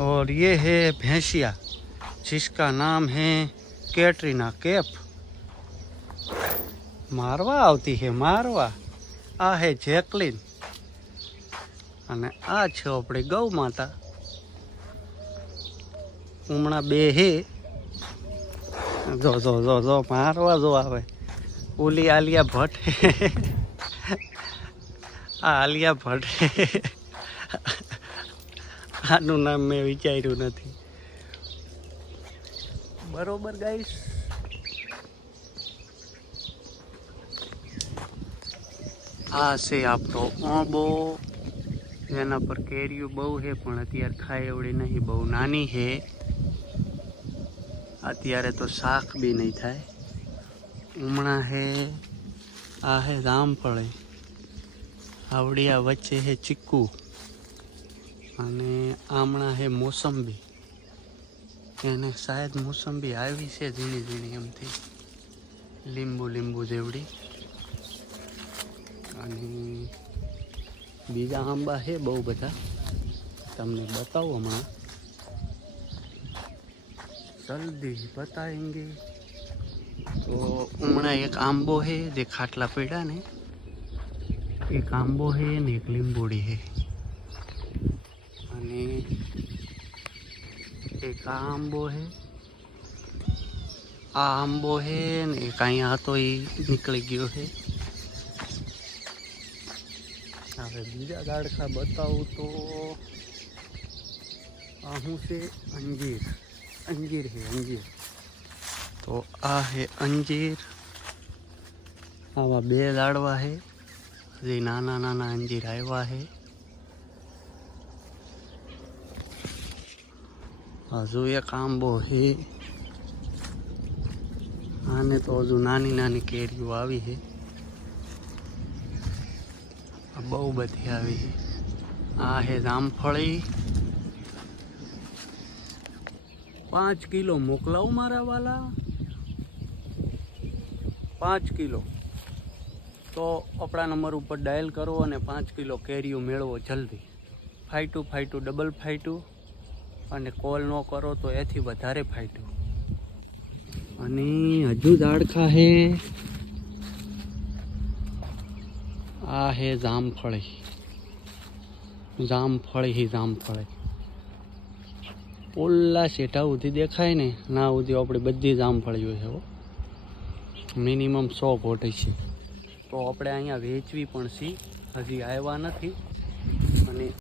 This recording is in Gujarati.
और ये है भैंसिया, जिसका नाम है कैटरीना कैफ। मारवा આવતી है मारवा। आ है जैकलिन અને આ છે આપણી ગૌ માતા। હમણાં બે હે, જો જો જો જો મારવા જો આવે। ઓલી આલિયા ભટ્ટ આ આલિયા ભટ્ટ આનું નામ મેં વિચાર્યું નથી બરોબર ગાઈસ। આ છે આપણો ઓંબો, જેના પર કેરીઓ બહુ છે પણ અત્યારે ખાય એવડી નહીં, બહુ નાની છે। અત્યારે તો શાક બી નહીં થાય। હમણાં હે આ હે જામફળી, આવડી આ વચ્ચે હે ચીકુ અને આમણા હે મોસંબી। એને શાયદ મોસંબી આવી છે ઝીણી ઝીણી એમથી, લીંબુ લીંબુ જેવડી। અને બીજા આંબા છે બહુ બધા, તમને बताऊँ हमारा जल्दी बताएंगे। तो हमारा एक आंबो है जे खाटला पेड़ा ने, एक आंबो है ने एक લીંબોડી है, અને एक आंबो है, आ आंबो है ने एक अँ तो निकली गयो है। હવે બીજા દાડખા બતાવું તો આ શું છે, અંજીર। અંજીર છે અંજીર। તો આ છે અંજીર, આવા બે દાડવા છે, હજી નાના નાના અંજીર આવ્યા છે। હજુ એક આંબો છે, આને તો હજુ નાની નાની કેરીઓ આવી છે, બહુ બધી આવી છે। આ હે જામફળી, 5 કિલો મોકલાવું મારા વાલા, 5 કિલો। તો આપણા નંબર ઉપર ડાયલ કરો અને 5 કિલો કેરીઓ મેળવો જલ્દી। 5252 552 અને કોલ ન કરો તો એથી વધારે ફાયટું। અને હજુ ઝાડખા હે, આ હે જામફળી, જામફળી ही જામફળી। ઓલા શેઠા સુધી દેખાય ને ના સુધી આપણી બધી જામફળીઓ છે, મિનિમમ 100 પોટી છે। તો આપણે અહીંયા વેચવી પણ છીએ, હજી આવ્યા નથી।